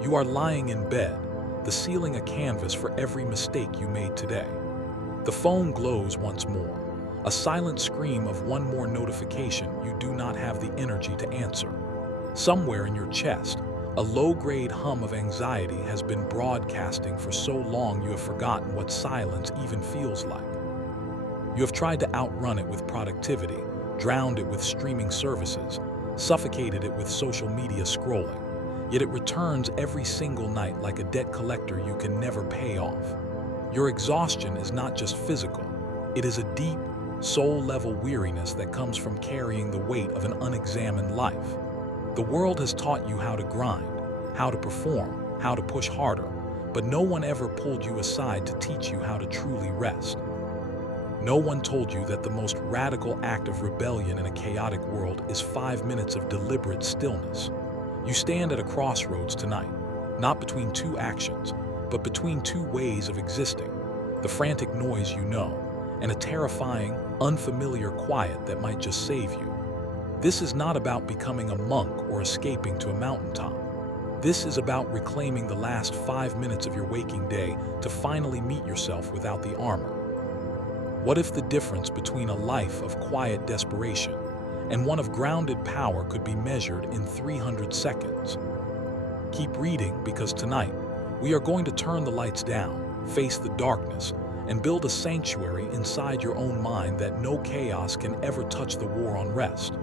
You are lying in bed, the ceiling a canvas for every mistake you made today. The phone glows once more, a silent scream of one more notification you do not have the energy to answer. Somewhere in your chest, a low-grade hum of anxiety has been broadcasting for so long you have forgotten what silence even feels like. You have tried to outrun it with productivity, drowned it with streaming services, suffocated it with social media scrolling, yet it returns every single night like a debt collector you can never pay off. Your exhaustion is not just physical, it is a deep, soul-level weariness that comes from carrying the weight of an unexamined life. The world has taught you how to grind, how to perform, how to push harder, but no one ever pulled you aside to teach you how to truly rest. No one told you that the most radical act of rebellion in a chaotic world is 5 minutes of deliberate stillness. You stand at a crossroads tonight, not between two actions, but between two ways of existing, the frantic noise you know, and a terrifying, unfamiliar quiet that might just save you. This is not about becoming a monk or escaping to a mountaintop. This is about reclaiming the last 5 minutes of your waking day to finally meet yourself without the armor. What if the difference between a life of quiet desperation and one of grounded power could be measured in 300 seconds? Keep reading, because tonight, we are going to turn the lights down, face the darkness, and build a sanctuary inside your own mind that no chaos can ever touch the war on rest.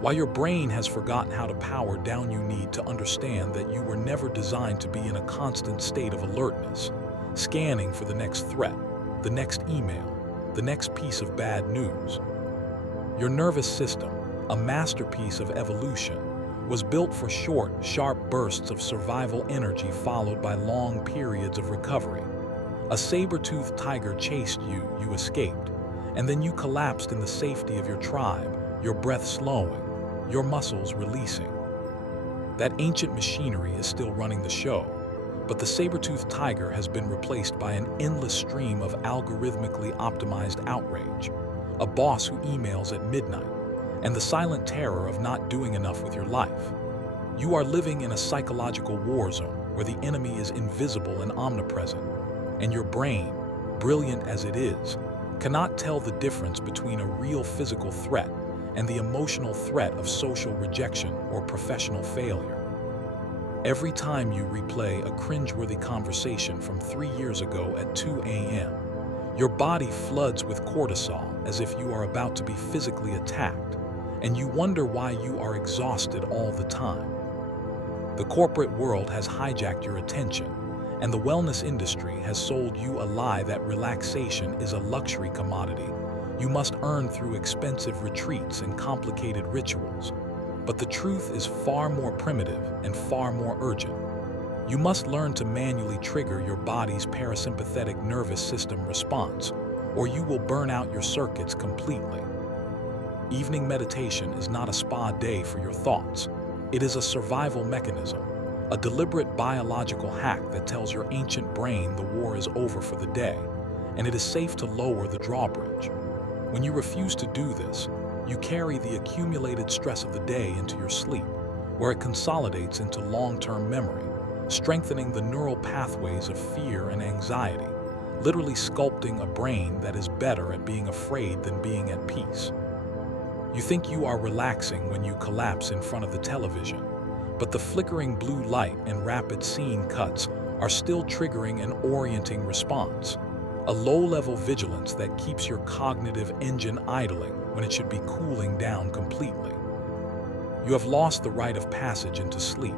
While your brain has forgotten how to power down, you need to understand that you were never designed to be in a constant state of alertness, scanning for the next threat, the next email, the next piece of bad news. Your nervous system, a masterpiece of evolution, was built for short, sharp bursts of survival energy followed by long periods of recovery. A saber-toothed tiger chased you, you escaped, and then you collapsed in the safety of your tribe, your breath slowing, your muscles releasing. That ancient machinery is still running the show, but the saber-toothed tiger has been replaced by an endless stream of algorithmically optimized outrage, a boss who emails at midnight, and the silent terror of not doing enough with your life. You are living in a psychological war zone where the enemy is invisible and omnipresent, and your brain, brilliant as it is, cannot tell the difference between a real physical threat and the emotional threat of social rejection or professional failure. Every time you replay a cringeworthy conversation from 3 years ago at 2 a.m., your body floods with cortisol as if you are about to be physically attacked, and you wonder why you are exhausted all the time. The corporate world has hijacked your attention, and the wellness industry has sold you a lie that relaxation is a luxury commodity you must earn through expensive retreats and complicated rituals. But the truth is far more primitive and far more urgent. You must learn to manually trigger your body's parasympathetic nervous system response, or you will burn out your circuits completely. Evening meditation is not a spa day for your thoughts. It is a survival mechanism, a deliberate biological hack that tells your ancient brain the war is over for the day, and it is safe to lower the drawbridge. When you refuse to do this, you carry the accumulated stress of the day into your sleep, where it consolidates into long-term memory, strengthening the neural pathways of fear and anxiety, literally sculpting a brain that is better at being afraid than being at peace. You think you are relaxing when you collapse in front of the television, but the flickering blue light and rapid scene cuts are still triggering an orienting response, a low-level vigilance that keeps your cognitive engine idling when it should be cooling down completely. You have lost the rite of passage into sleep,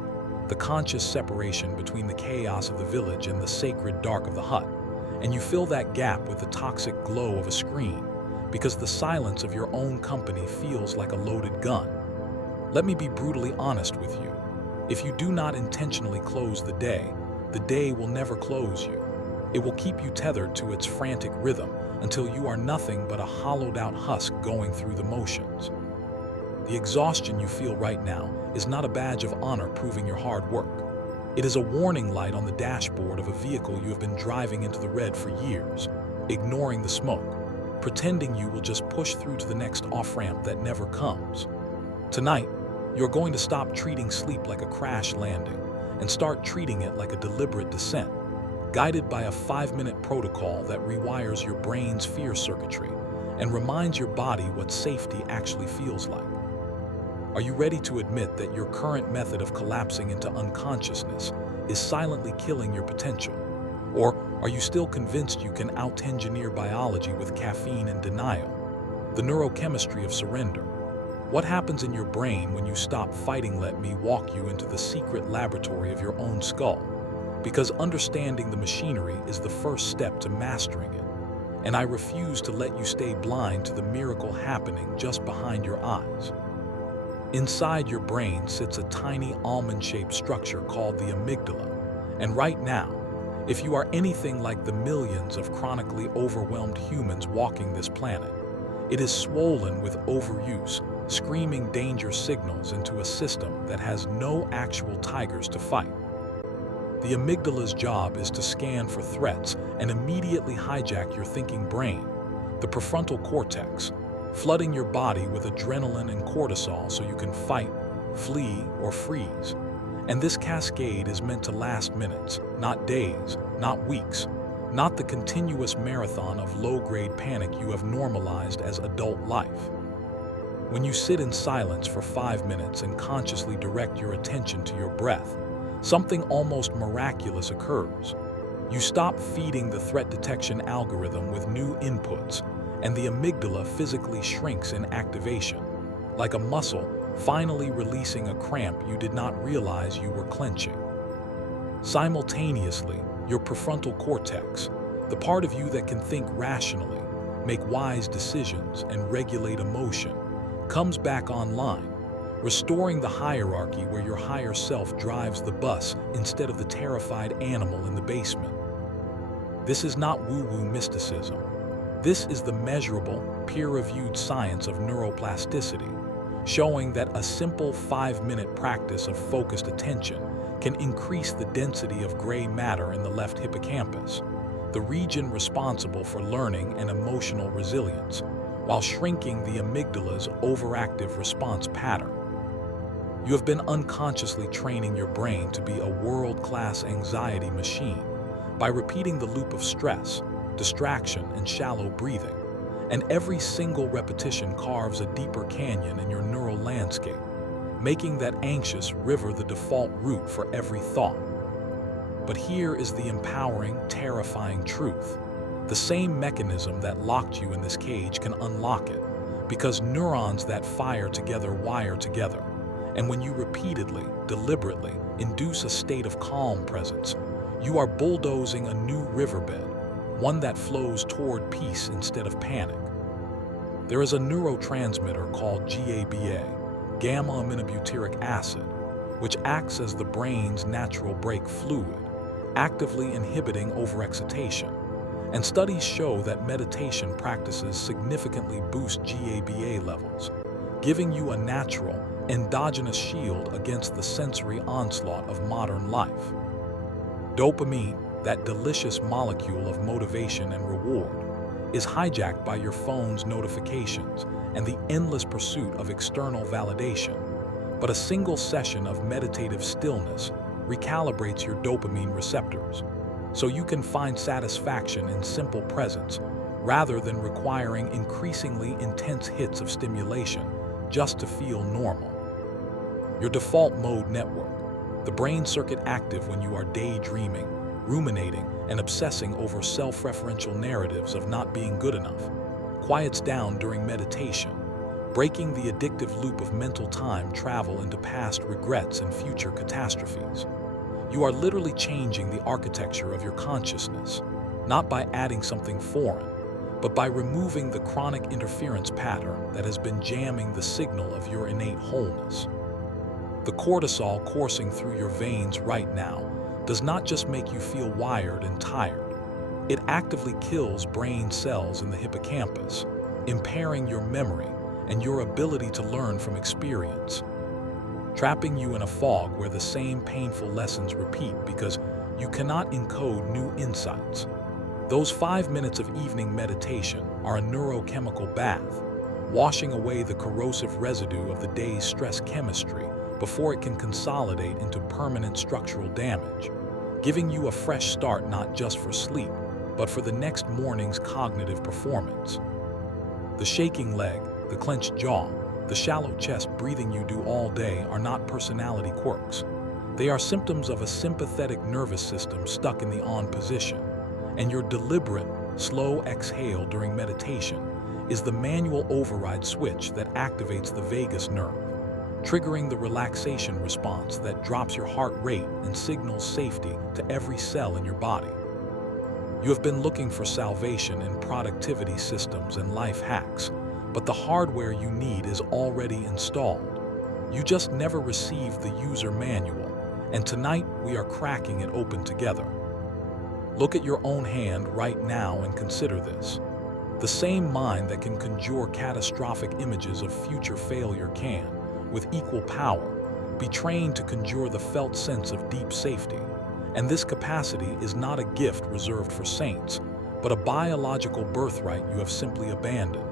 the conscious separation between the chaos of the village and the sacred dark of the hut, and you fill that gap with the toxic glow of a screen, because the silence of your own company feels like a loaded gun. Let me be brutally honest with you. If you do not intentionally close the day will never close you. It will keep you tethered to its frantic rhythm until you are nothing but a hollowed-out husk going through the motions. The exhaustion you feel right now is not a badge of honor proving your hard work. It is a warning light on the dashboard of a vehicle you have been driving into the red for years, ignoring the smoke, pretending you will just push through to the next off-ramp that never comes. Tonight, you're going to stop treating sleep like a crash landing and start treating it like a deliberate descent, guided by a 5-minute protocol that rewires your brain's fear circuitry and reminds your body what safety actually feels like. Are you ready to admit that your current method of collapsing into unconsciousness is silently killing your potential? Or are you still convinced you can out-engineer biology with caffeine and denial, the neurochemistry of surrender? What happens in your brain when you stop fighting? Let me walk you into the secret laboratory of your own skull, because understanding the machinery is the first step to mastering it. And I refuse to let you stay blind to the miracle happening just behind your eyes. Inside your brain sits a tiny almond-shaped structure called the amygdala. And right now, if you are anything like the millions of chronically overwhelmed humans walking this planet, it is swollen with overuse, screaming danger signals into a system that has no actual tigers to fight. The amygdala's job is to scan for threats and immediately hijack your thinking brain, the prefrontal cortex, flooding your body with adrenaline and cortisol so you can fight, flee, or freeze. And this cascade is meant to last minutes, not days, not weeks, not the continuous marathon of low-grade panic you have normalized as adult life. When you sit in silence for 5 minutes and consciously direct your attention to your breath, something almost miraculous occurs. You stop feeding the threat detection algorithm with new inputs, and the amygdala physically shrinks in activation, like a muscle finally releasing a cramp you did not realize you were clenching. Simultaneously, your prefrontal cortex, the part of you that can think rationally, make wise decisions, and regulate emotion, comes back online, restoring the hierarchy where your higher self drives the bus instead of the terrified animal in the basement. This is not woo-woo mysticism. This is the measurable, peer-reviewed science of neuroplasticity, showing that a simple 5-minute practice of focused attention can increase the density of gray matter in the left hippocampus, the region responsible for learning and emotional resilience, while shrinking the amygdala's overactive response pattern. You have been unconsciously training your brain to be a world-class anxiety machine by repeating the loop of stress, distraction, and shallow breathing, and every single repetition carves a deeper canyon in your neural landscape, making that anxious river the default route for every thought. But here is the empowering, terrifying truth. The same mechanism that locked you in this cage can unlock it, because neurons that fire together wire together. And when you repeatedly, deliberately induce a state of calm presence, you are bulldozing a new riverbed, one that flows toward peace instead of panic. There is a neurotransmitter called GABA, gamma-aminobutyric acid, which acts as the brain's natural brake fluid, actively inhibiting overexcitation. And studies show that meditation practices significantly boost GABA levels, giving you a natural, endogenous shield against the sensory onslaught of modern life. Dopamine, that delicious molecule of motivation and reward, is hijacked by your phone's notifications and the endless pursuit of external validation. But a single session of meditative stillness recalibrates your dopamine receptors, so you can find satisfaction in simple presence rather than requiring increasingly intense hits of stimulation just to feel normal. Your default mode network, the brain circuit active when you are daydreaming, ruminating, and obsessing over self-referential narratives of not being good enough, quiets down during meditation, breaking the addictive loop of mental time travel into past regrets and future catastrophes. You are literally changing the architecture of your consciousness, not by adding something foreign, but by removing the chronic interference pattern that has been jamming the signal of your innate wholeness. The cortisol coursing through your veins right now does not just make you feel wired and tired. It actively kills brain cells in the hippocampus, impairing your memory and your ability to learn from experience, trapping you in a fog where the same painful lessons repeat because you cannot encode new insights. Those 5 minutes of evening meditation are a neurochemical bath, washing away the corrosive residue of the day's stress chemistry before it can consolidate into permanent structural damage, giving you a fresh start not just for sleep, but for the next morning's cognitive performance. The shaking leg, the clenched jaw, the shallow chest breathing you do all day are not personality quirks. They are symptoms of a sympathetic nervous system stuck in the on position, and your deliberate, slow exhale during meditation is the manual override switch that activates the vagus nerve, triggering the relaxation response that drops your heart rate and signals safety to every cell in your body. You have been looking for salvation in productivity systems and life hacks, but the hardware you need is already installed. You just never received the user manual, and tonight we are cracking it open together. Look at your own hand right now and consider this. The same mind that can conjure catastrophic images of future failure can, with equal power, be trained to conjure the felt sense of deep safety. And this capacity is not a gift reserved for saints, but a biological birthright you have simply abandoned.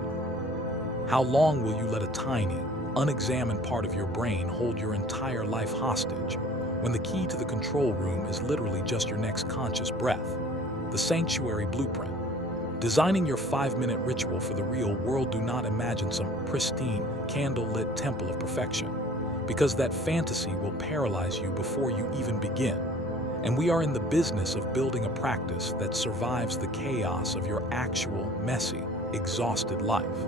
How long will you let a tiny, unexamined part of your brain hold your entire life hostage, when the key to the control room is literally just your next conscious breath? The sanctuary blueprint. Designing your 5-minute ritual for the real world. Do not imagine some pristine, candle-lit temple of perfection, because that fantasy will paralyze you before you even begin. And we are in the business of building a practice that survives the chaos of your actual, messy, exhausted life.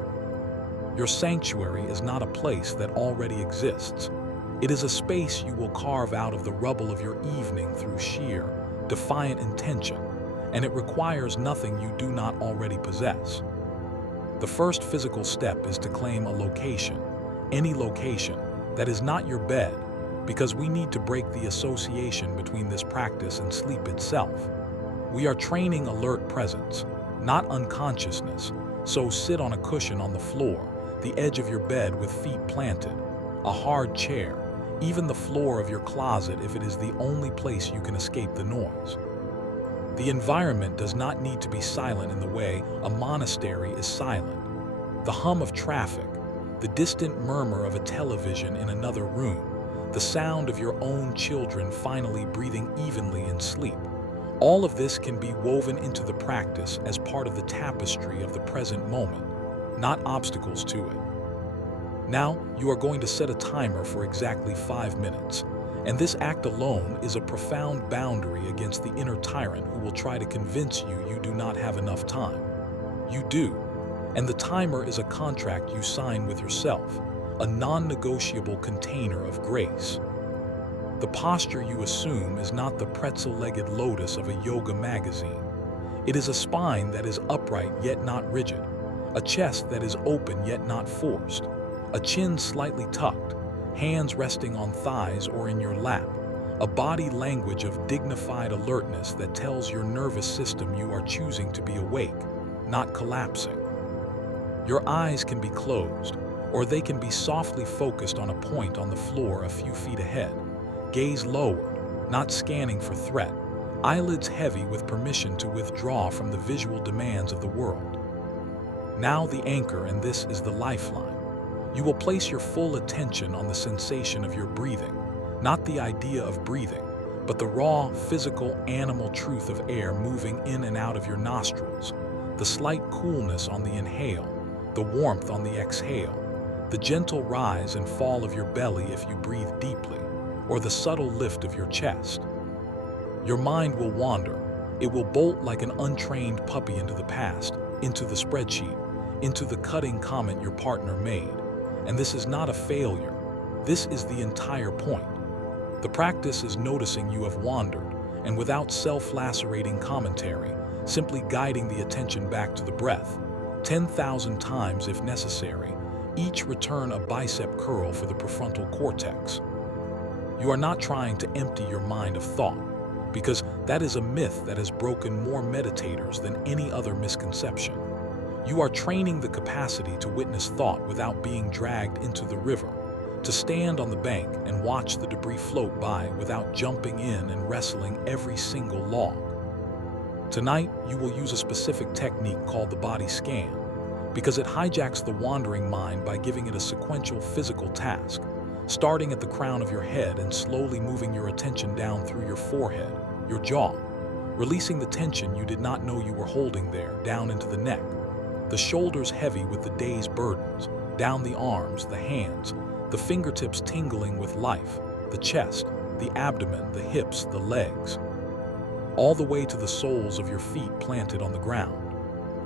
Your sanctuary is not a place that already exists. It is a space you will carve out of the rubble of your evening through sheer, defiant intention, and it requires nothing you do not already possess. The first physical step is to claim a location, any location, that is not your bed, because we need to break the association between this practice and sleep itself. We are training alert presence, not unconsciousness, so sit on a cushion on the floor, the edge of your bed with feet planted, a hard chair, even the floor of your closet if it is the only place you can escape the noise. The environment does not need to be silent in the way a monastery is silent. The hum of traffic, the distant murmur of a television in another room, the sound of your own children finally breathing evenly in sleep. All of this can be woven into the practice as part of the tapestry of the present moment, not obstacles to it. Now, you are going to set a timer for exactly 5 minutes, and this act alone is a profound boundary against the inner tyrant who will try to convince you you do not have enough time. You do, and the timer is a contract you sign with yourself, a non-negotiable container of grace. The posture you assume is not the pretzel-legged lotus of a yoga magazine. It is a spine that is upright yet not rigid, a chest that is open yet not forced, a chin slightly tucked, hands resting on thighs or in your lap, a body language of dignified alertness that tells your nervous system you are choosing to be awake, not collapsing. Your eyes can be closed, or they can be softly focused on a point on the floor a few feet ahead, gaze lowered, not scanning for threat, eyelids heavy with permission to withdraw from the visual demands of the world. Now the anchor, and this is the lifeline. You will place your full attention on the sensation of your breathing, not the idea of breathing, but the raw, physical, animal truth of air moving in and out of your nostrils, the slight coolness on the inhale, the warmth on the exhale, the gentle rise and fall of your belly if you breathe deeply, or the subtle lift of your chest. Your mind will wander. It will bolt like an untrained puppy into the past, into the spreadsheet, into the cutting comment your partner made. And this is not a failure. This is the entire point. The practice is noticing you have wandered, and without self-lacerating commentary, simply guiding the attention back to the breath, 10,000 times if necessary, each return a bicep curl for the prefrontal cortex. You are not trying to empty your mind of thought, because that is a myth that has broken more meditators than any other misconception. You are training the capacity to witness thought without being dragged into the river, to stand on the bank and watch the debris float by without jumping in and wrestling every single log. Tonight, you will use a specific technique called the body scan, because it hijacks the wandering mind by giving it a sequential physical task, starting at the crown of your head and slowly moving your attention down through your forehead, your jaw, releasing the tension you did not know you were holding there, down into the neck, the shoulders heavy with the day's burdens, down the arms, the hands, the fingertips tingling with life, the chest, the abdomen, the hips, the legs, all the way to the soles of your feet planted on the ground.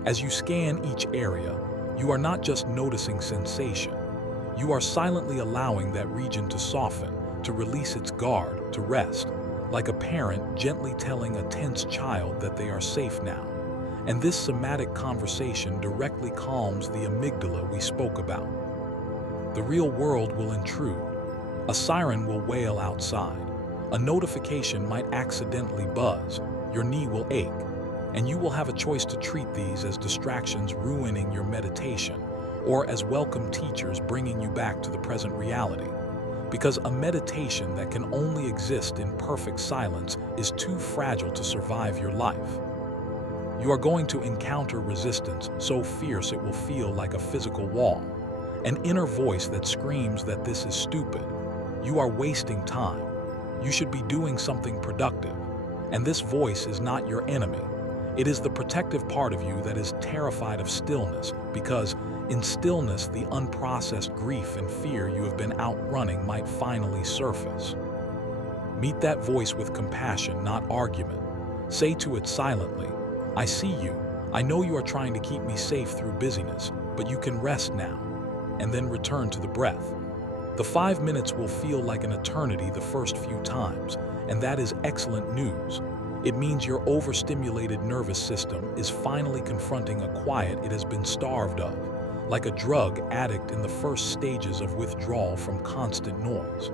As you scan each area, you are not just noticing sensation. You are silently allowing that region to soften, to release its guard, to rest, like a parent gently telling a tense child that they are safe now. And this somatic conversation directly calms the amygdala we spoke about. The real world will intrude. A siren will wail outside. A notification might accidentally buzz. Your knee will ache. And you will have a choice to treat these as distractions ruining your meditation, or as welcome teachers bringing you back to the present reality. Because a meditation that can only exist in perfect silence is too fragile to survive your life. You are going to encounter resistance so fierce it will feel like a physical wall, an inner voice that screams that this is stupid. You are wasting time. You should be doing something productive. And this voice is not your enemy. It is the protective part of you that is terrified of stillness, because in stillness, the unprocessed grief and fear you have been outrunning might finally surface. Meet that voice with compassion, not argument. Say to it silently, "I see you. I know you are trying to keep me safe through busyness, but you can rest now." And then return to the breath. The 5 minutes will feel like an eternity the first few times, and that is excellent news. It means your overstimulated nervous system is finally confronting a quiet it has been starved of, like a drug addict in the first stages of withdrawal from constant noise.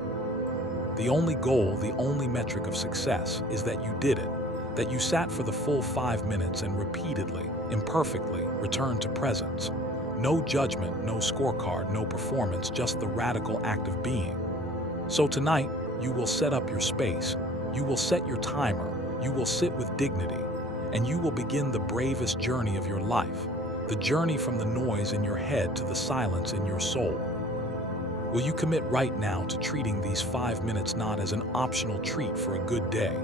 The only goal, the only metric of success is that you did it, that you sat for the full 5 minutes and repeatedly, imperfectly, returned to presence. No judgment, no scorecard, no performance, just the radical act of being. So tonight, you will set up your space, you will set your timer, you will sit with dignity, and you will begin the bravest journey of your life, the journey from the noise in your head to the silence in your soul. Will you commit right now to treating these 5 minutes not as an optional treat for a good day,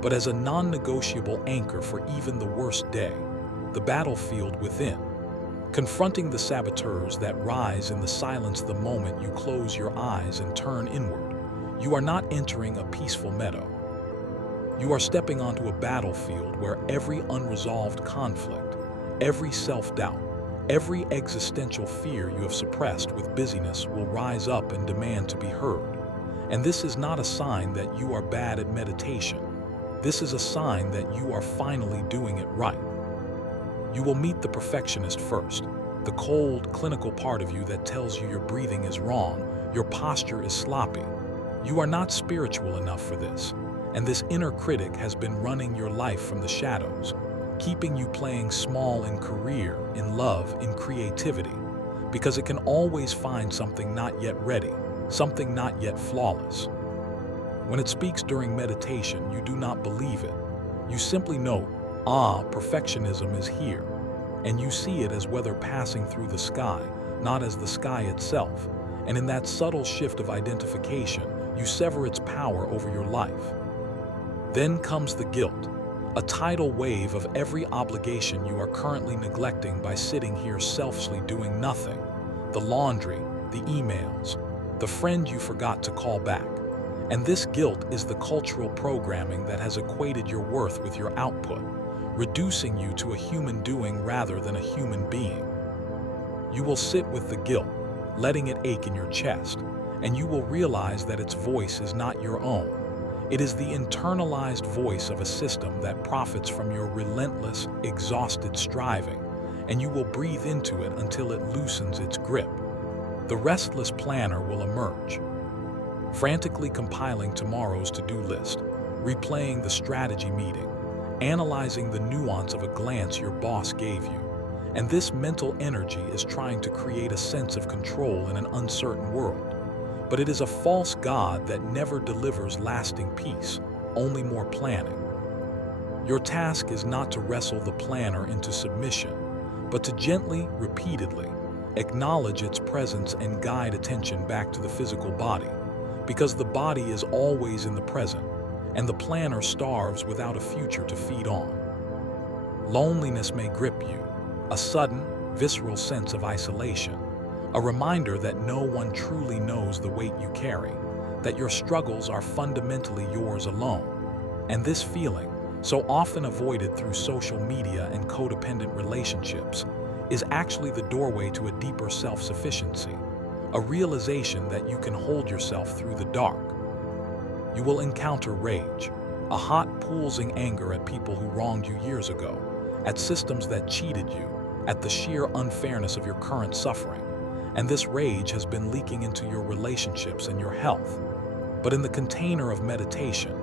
but as a non-negotiable anchor for even the worst day, the battlefield within, confronting the saboteurs that rise in the silence the moment you close your eyes and turn inward? You are not entering a peaceful meadow. You are stepping onto a battlefield where every unresolved conflict, every self-doubt, every existential fear you have suppressed with busyness will rise up and demand to be heard. And this is not a sign that you are bad at meditation. This is a sign that you are finally doing it right. You will meet the perfectionist first, the cold, clinical part of you that tells you your breathing is wrong, your posture is sloppy. You are not spiritual enough for this. And this inner critic has been running your life from the shadows, keeping you playing small in career, in love, in creativity, because it can always find something not yet ready, something not yet flawless. When it speaks during meditation, you do not believe it. You simply note, perfectionism is here, and you see it as weather passing through the sky, not as the sky itself. And in that subtle shift of identification, you sever its power over your life. Then comes the guilt, a tidal wave of every obligation you are currently neglecting by sitting here selfishly doing nothing. The laundry, the emails, the friend you forgot to call back. And this guilt is the cultural programming that has equated your worth with your output, reducing you to a human doing rather than a human being. You will sit with the guilt, letting it ache in your chest, and you will realize that its voice is not your own. It is the internalized voice of a system that profits from your relentless, exhausted striving, and you will breathe into it until it loosens its grip. The restless planner will emerge, frantically compiling tomorrow's to-do list, replaying the strategy meeting, analyzing the nuance of a glance your boss gave you. And this mental energy is trying to create a sense of control in an uncertain world. But it is a false god that never delivers lasting peace, only more planning. Your task is not to wrestle the planner into submission, but to gently, repeatedly, acknowledge its presence and guide attention back to the physical body. because the body is always in the present, and the planner starves without a future to feed on. Loneliness may grip you, a sudden, visceral sense of isolation, a reminder that no one truly knows the weight you carry, that your struggles are fundamentally yours alone. And this feeling, so often avoided through social media and codependent relationships, is actually the doorway to a deeper self-sufficiency, a realization that you can hold yourself through the dark. You will encounter rage, a hot, pulsing anger at people who wronged you years ago, at systems that cheated you, at the sheer unfairness of your current suffering. And this rage has been leaking into your relationships and your health. But in the container of meditation,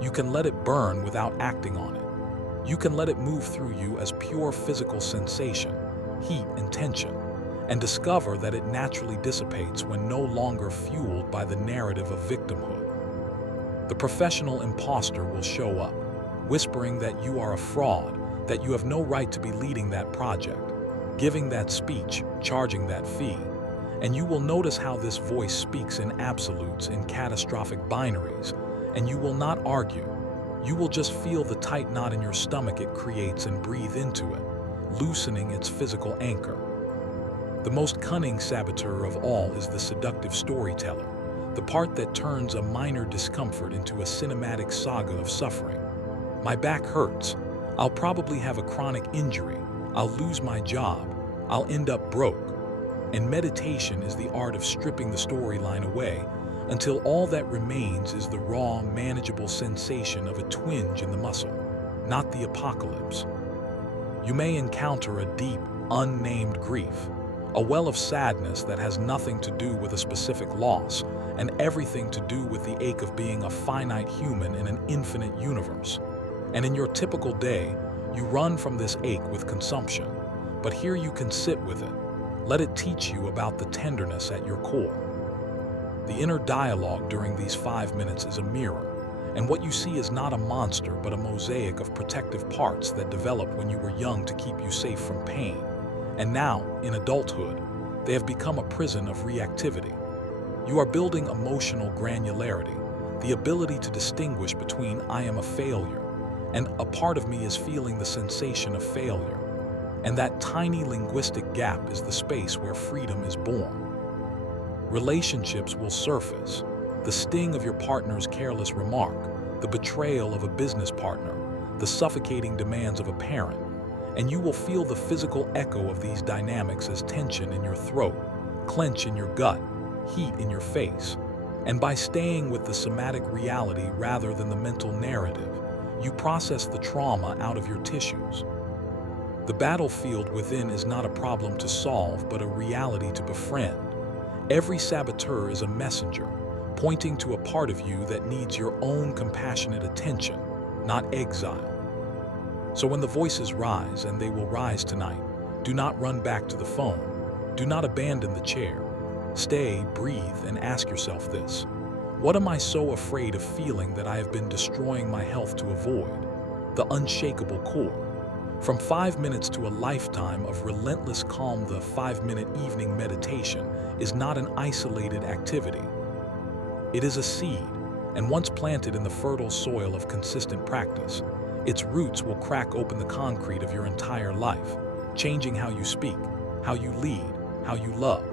you can let it burn without acting on it. You can let it move through you as pure physical sensation, heat and tension, and discover that it naturally dissipates when no longer fueled by the narrative of victimhood. The professional imposter will show up, whispering that you are a fraud, that you have no right to be leading that project, giving that speech, charging that fee. And you will notice how this voice speaks in absolutes, in catastrophic binaries, and you will not argue. You will just feel the tight knot in your stomach it creates and breathe into it, loosening its physical anchor. The most cunning saboteur of all is the seductive storyteller, the part that turns a minor discomfort into a cinematic saga of suffering. My back hurts. I'll probably have a chronic injury. I'll lose my job. I'll end up broke. And meditation is the art of stripping the storyline away until all that remains is the raw, manageable sensation of a twinge in the muscle, not the apocalypse. You may encounter a deep, unnamed grief, a well of sadness that has nothing to do with a specific loss and everything to do with the ache of being a finite human in an infinite universe. And in your typical day, you run from this ache with consumption, but here you can sit with it. Let it teach you about the tenderness at your core. The inner dialogue during these 5 minutes is a mirror, and what you see is not a monster but a mosaic of protective parts that developed when you were young to keep you safe from pain. And now, in adulthood, they have become a prison of reactivity. You are building emotional granularity, the ability to distinguish between I am a failure and a part of me is feeling the sensation of failure. And that tiny linguistic gap is the space where freedom is born. Relationships will surface. The sting of your partner's careless remark, the betrayal of a business partner, the suffocating demands of a parent, and you will feel the physical echo of these dynamics as tension in your throat, clench in your gut, heat in your face. And by staying with the somatic reality rather than the mental narrative, you process the trauma out of your tissues. The battlefield within is not a problem to solve, but a reality to befriend. Every saboteur is a messenger, pointing to a part of you that needs your own compassionate attention, not exile. So when the voices rise, and they will rise tonight, do not run back to the phone. Do not abandon the chair. Stay, breathe, and ask yourself this. What am I so afraid of feeling that I have been destroying my health to avoid? The unshakable core. From 5 minutes to a lifetime of relentless calm, the 5-minute evening meditation is not an isolated activity. It is a seed, and once planted in the fertile soil of consistent practice, its roots will crack open the concrete of your entire life, changing how you speak, how you lead, how you love.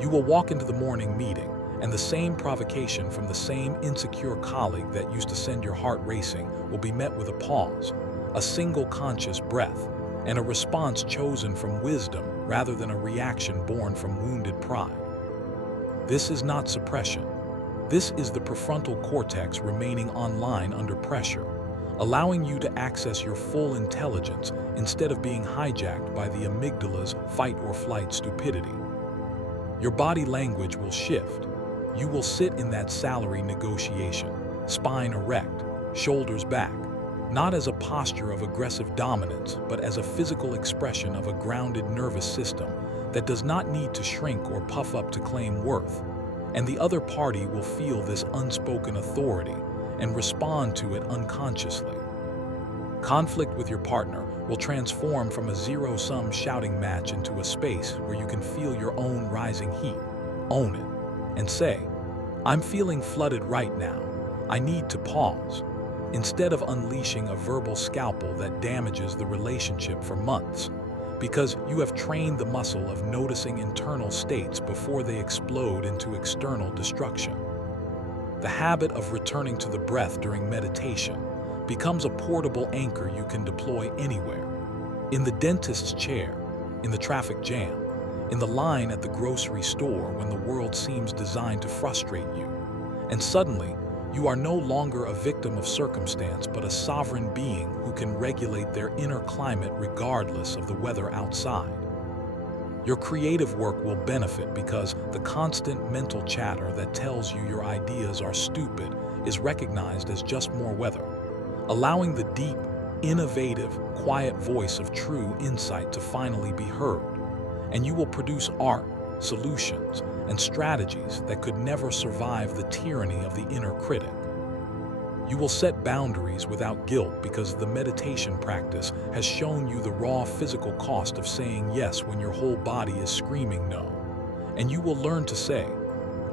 You will walk into the morning meeting, and the same provocation from the same insecure colleague that used to send your heart racing will be met with a pause, a single conscious breath, and a response chosen from wisdom rather than a reaction born from wounded pride. This is not suppression. This is the prefrontal cortex remaining online under pressure, allowing you to access your full intelligence instead of being hijacked by the amygdala's fight or flight stupidity. Your body language will shift. You will sit in that salary negotiation, spine erect, shoulders back, not as a posture of aggressive dominance, but as a physical expression of a grounded nervous system that does not need to shrink or puff up to claim worth. And the other party will feel this unspoken authority and respond to it unconsciously. Conflict with your partner will transform from a zero-sum shouting match into a space where you can feel your own rising heat, own it, and say, I'm feeling flooded right now. I need to pause. Instead of unleashing a verbal scalpel that damages the relationship for months, because you have trained the muscle of noticing internal states before they explode into external destruction. The habit of returning to the breath during meditation becomes a portable anchor you can deploy anywhere. In the dentist's chair, in the traffic jam, in the line at the grocery store when the world seems designed to frustrate you. And suddenly, you are no longer a victim of circumstance but a sovereign being who can regulate their inner climate regardless of the weather outside. Your creative work will benefit because the constant mental chatter that tells you your ideas are stupid is recognized as just more weather, allowing the deep, innovative, quiet voice of true insight to finally be heard. And you will produce art, solutions, and strategies that could never survive the tyranny of the inner critic. You will set boundaries without guilt because the meditation practice has shown you the raw physical cost of saying yes when your whole body is screaming no. And you will learn to say,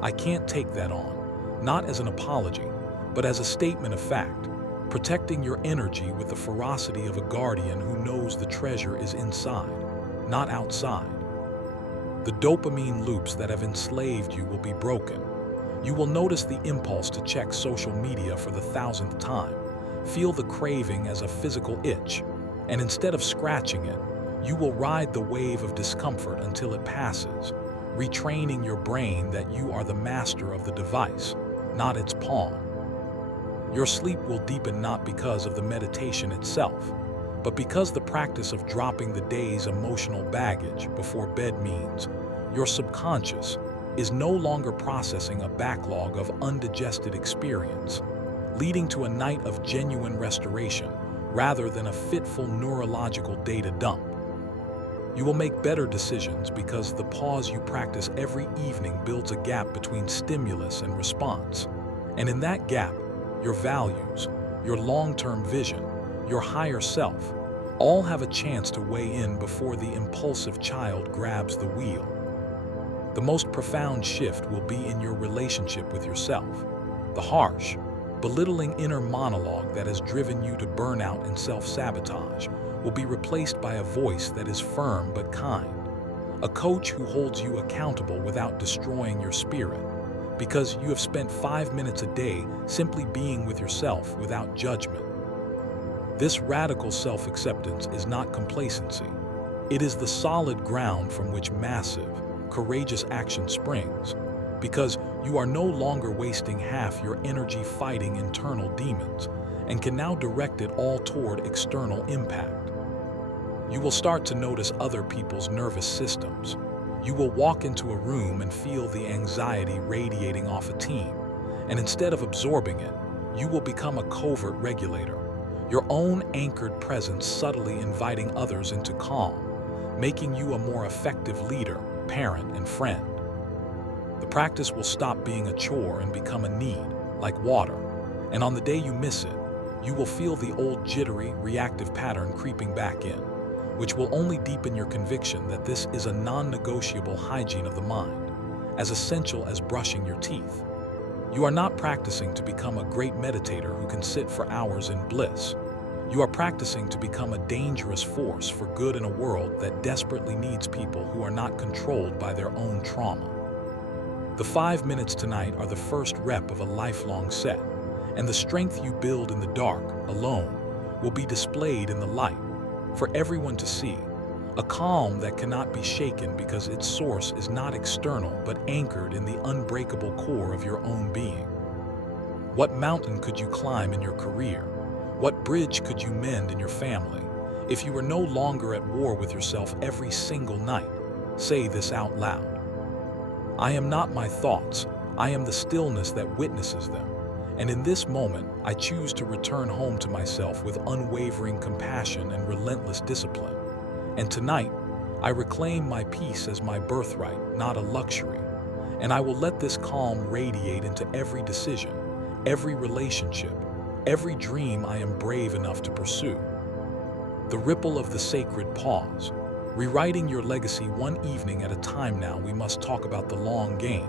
I can't take that on, not as an apology, but as a statement of fact, protecting your energy with the ferocity of a guardian who knows the treasure is inside, not outside. The dopamine loops that have enslaved you will be broken. You will notice the impulse to check social media for the 1000th time, feel the craving as a physical itch, and instead of scratching it, you will ride the wave of discomfort until it passes, retraining your brain that you are the master of the device, not its pawn. Your sleep will deepen not because of the meditation itself, but because the practice of dropping the day's emotional baggage before bed means your subconscious is no longer processing a backlog of undigested experience, leading to a night of genuine restoration rather than a fitful neurological data dump. You will make better decisions because the pause you practice every evening builds a gap between stimulus and response. And in that gap, your values, your long-term vision, your higher self, all have a chance to weigh in before the impulsive child grabs the wheel. The most profound shift will be in your relationship with yourself. The harsh, belittling inner monologue that has driven you to burnout and self-sabotage will be replaced by a voice that is firm but kind. A coach who holds you accountable without destroying your spirit, because you have spent 5 minutes a day simply being with yourself without judgment. This radical self-acceptance is not complacency. It is the solid ground from which massive, courageous action springs, because you are no longer wasting half your energy fighting internal demons and can now direct it all toward external impact. You will start to notice other people's nervous systems. You will walk into a room and feel the anxiety radiating off a team, and instead of absorbing it, you will become a covert regulator, your own anchored presence subtly inviting others into calm, making you a more effective leader, parent, and friend. The practice will stop being a chore and become a need, like water, and on the day you miss it, you will feel the old jittery, reactive pattern creeping back in, which will only deepen your conviction that this is a non-negotiable hygiene of the mind, as essential as brushing your teeth. You are not practicing to become a great meditator who can sit for hours in bliss. You are practicing to become a dangerous force for good in a world that desperately needs people who are not controlled by their own trauma. The 5 minutes tonight are the first rep of a lifelong set, and the strength you build in the dark, alone, will be displayed in the light, for everyone to see, a calm that cannot be shaken because its source is not external but anchored in the unbreakable core of your own being. What mountain could you climb in your career? What bridge could you mend in your family if you were no longer at war with yourself every single night? Say this out loud. I am not my thoughts, I am the stillness that witnesses them. And in this moment, I choose to return home to myself with unwavering compassion and relentless discipline. And tonight, I reclaim my peace as my birthright, not a luxury. And I will let this calm radiate into every decision, every relationship, every dream I am brave enough to pursue. The ripple of the sacred pause. Rewriting your legacy one evening at a time. Now we must talk about the long game,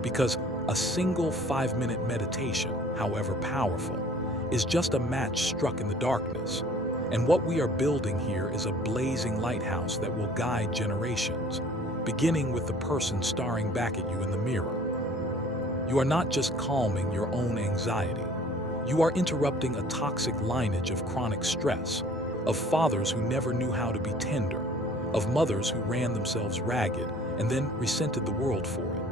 because A single 5-minute meditation, however powerful, is just a match struck in the darkness. And what we are building here is a blazing lighthouse that will guide generations, beginning with the person staring back at you in the mirror. You are not just calming your own anxiety. You are interrupting a toxic lineage of chronic stress, of fathers who never knew how to be tender, of mothers who ran themselves ragged and then resented the world for it,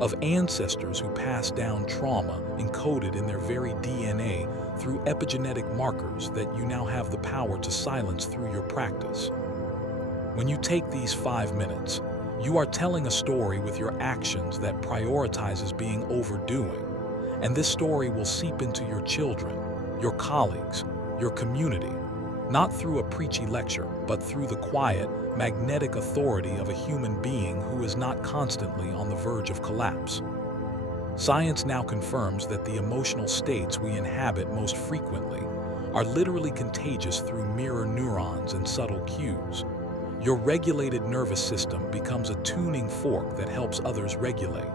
of ancestors who passed down trauma encoded in their very DNA through epigenetic markers that you now have the power to silence through your practice. When you take these 5 minutes, you are telling a story with your actions that prioritizes being overdoing, and this story will seep into your children, your colleagues, your community, not through a preachy lecture, but through the quiet, magnetic authority of a human being who is not constantly on the verge of collapse. Science now confirms that the emotional states we inhabit most frequently are literally contagious through mirror neurons and subtle cues. Your regulated nervous system becomes a tuning fork that helps others regulate.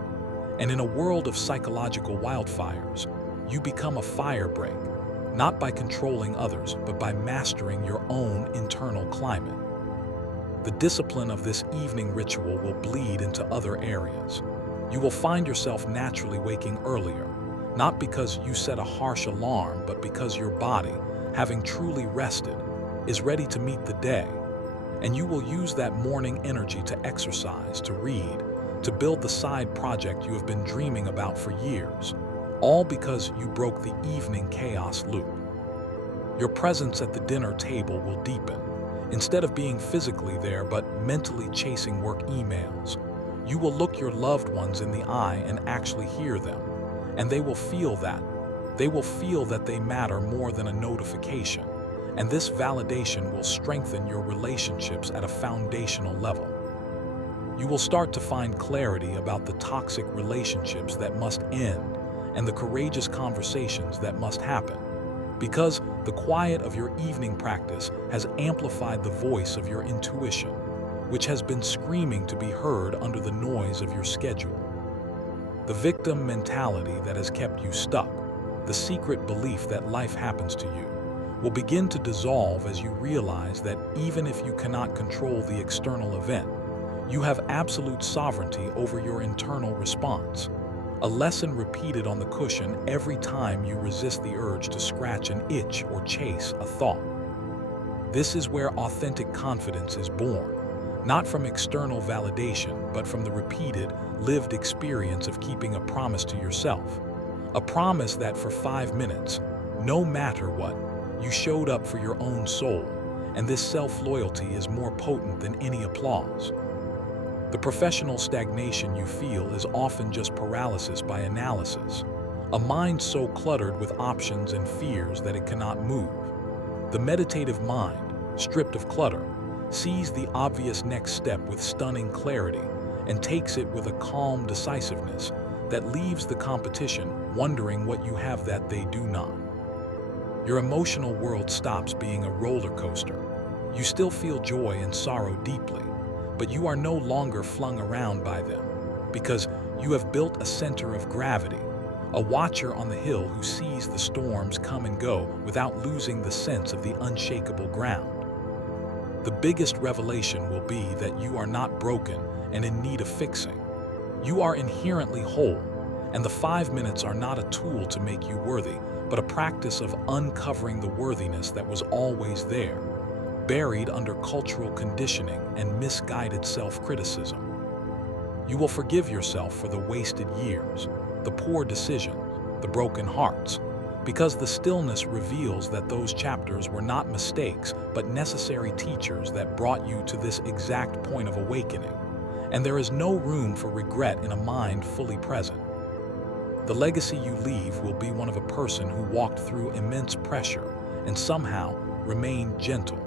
And in a world of psychological wildfires, you become a firebreak, not by controlling others, but by mastering your own internal climate. The discipline of this evening ritual will bleed into other areas. You will find yourself naturally waking earlier, not because you set a harsh alarm, but because your body, having truly rested, is ready to meet the day. And you will use that morning energy to exercise, to read, to build the side project you have been dreaming about for years, all because you broke the evening chaos loop. Your presence at the dinner table will deepen. Instead of being physically there but mentally chasing work emails, you will look your loved ones in the eye and actually hear them, and they will feel that. They will feel that they matter more than a notification, and this validation will strengthen your relationships at a foundational level. You will start to find clarity about the toxic relationships that must end and the courageous conversations that must happen, because the quiet of your evening practice has amplified the voice of your intuition, which has been screaming to be heard under the noise of your schedule. The victim mentality that has kept you stuck, the secret belief that life happens to you, will begin to dissolve as you realize that even if you cannot control the external event, you have absolute sovereignty over your internal response. A lesson repeated on the cushion every time you resist the urge to scratch an itch or chase a thought. This is where authentic confidence is born, not from external validation, but from the repeated, lived experience of keeping a promise to yourself. A promise that for 5 minutes, no matter what, you showed up for your own soul, and this self-loyalty is more potent than any applause. The professional stagnation you feel is often just paralysis by analysis, a mind so cluttered with options and fears that it cannot move. The meditative mind, stripped of clutter, sees the obvious next step with stunning clarity and takes it with a calm decisiveness that leaves the competition wondering what you have that they do not. Your emotional world stops being a roller coaster. You still feel joy and sorrow deeply, but you are no longer flung around by them, because you have built a center of gravity, a watcher on the hill who sees the storms come and go without losing the sense of the unshakable ground. The biggest revelation will be that you are not broken and in need of fixing. You are inherently whole, and the 5 minutes are not a tool to make you worthy, but a practice of uncovering the worthiness that was always there, buried under cultural conditioning and misguided self-criticism. You will forgive yourself for the wasted years, the poor decisions, the broken hearts, because the stillness reveals that those chapters were not mistakes, but necessary teachers that brought you to this exact point of awakening. And there is no room for regret in a mind fully present. The legacy you leave will be one of a person who walked through immense pressure and somehow remained gentle.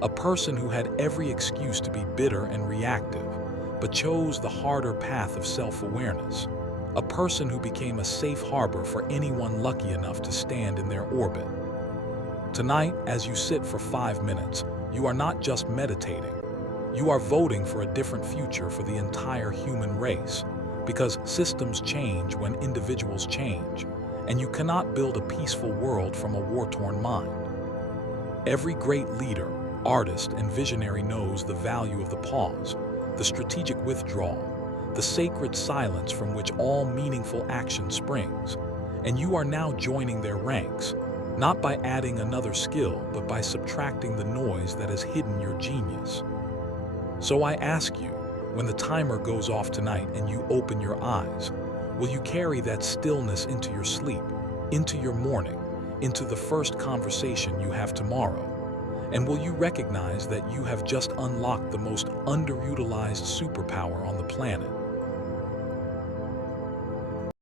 A person who had every excuse to be bitter and reactive, but chose the harder path of self-awareness. A person who became a safe harbor for anyone lucky enough to stand in their orbit. Tonight, as you sit for 5 minutes, you are not just meditating. You are voting for a different future for the entire human race, because systems change when individuals change, and you cannot build a peaceful world from a war-torn mind. Every great leader, artist, and visionary knows the value of the pause, the strategic withdrawal, the sacred silence from which all meaningful action springs. And you are now joining their ranks, not by adding another skill, but by subtracting the noise that has hidden your genius. So I ask you, when the timer goes off tonight and you open your eyes, will you carry that stillness into your sleep, into your morning, into the first conversation you have tomorrow? And will you recognize that you have just unlocked the most underutilized superpower on the planet?